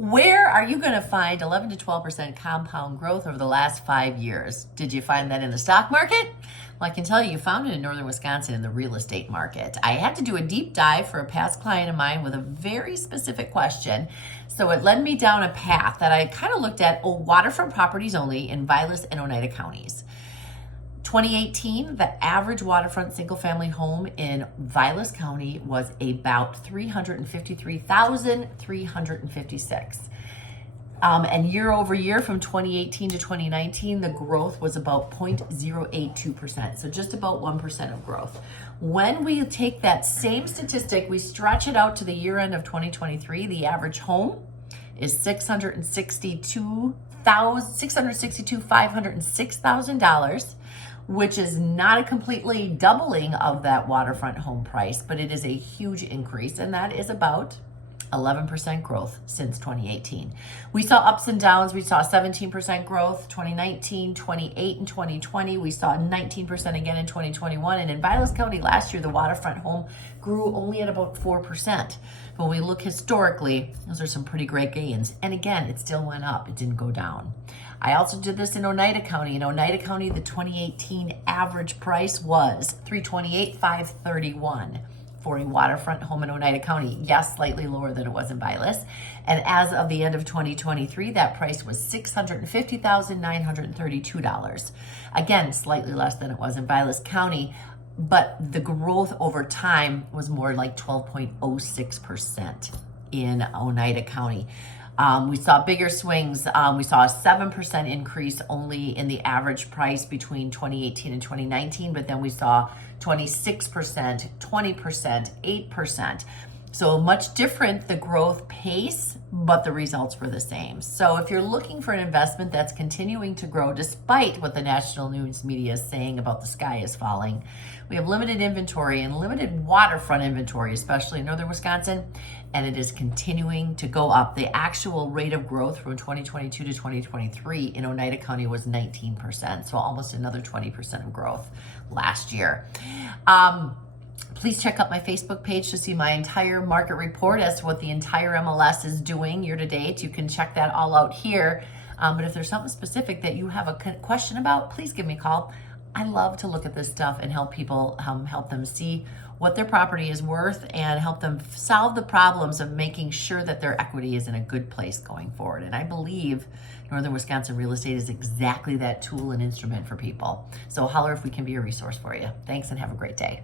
Where are you going to find 11 to 12% compound growth over the last 5 years? Did you find that in the stock market? Well, I can tell you, you found it in northern Wisconsin in the real estate market. I had to do a deep dive for a past client of mine with a very specific question. So it led me down a path that I kind of looked at waterfront properties only in Vilas and Oneida counties. 2018, the average waterfront single-family home in Vilas County was about $353,356. And year over year from 2018 to 2019, the growth was about 0.082%, so just about 1% of growth. When we take that same statistic, we stretch it out to the year end of 2023, the average home is $662,506,000, which is not a completely doubling of that waterfront home price, but it is a huge increase, and that is about 11% growth since 2018. We saw ups and downs. We saw 17% growth 2019, 28 in 2020. We saw 19% again in 2021. And in Vilas County last year, the waterfront home grew only at about 4%. But when we look historically, those are some pretty great gains. And again, it still went up. It didn't go down. I also did this in Oneida County. In Oneida County, the 2018 average price was $328,531 for a waterfront home in Oneida County. Yes, slightly lower than it was in Vilas. And as of the end of 2023, that price was $650,932. Again, slightly less than it was in Vilas County, but the growth over time was more like 12.06% in Oneida County. We saw bigger swings. We saw a 7% increase only in the average price between 2018 and 2019, but then we saw 26%, 20%, 8%. So much different, the growth pace, but the results were the same. So if you're looking for an investment that's continuing to grow despite what the national news media is saying about the sky is falling, we have limited inventory and limited waterfront inventory, especially in northern Wisconsin, and it is continuing to go up. The actual rate of growth from 2022 to 2023 in Oneida County was 19%, so almost another 20% of growth last year. Please check out my Facebook page to see my entire market report as to what the entire MLS is doing year to date. You can check that all out here. But if there's something specific that you have a question about, please give me a call. I love to look at this stuff and help people, help them see what their property is worth and help them solve the problems of making sure that their equity is in a good place going forward. And I believe northern Wisconsin real estate is exactly that tool and instrument for people. So holler if we can be a resource for you. Thanks and have a great day.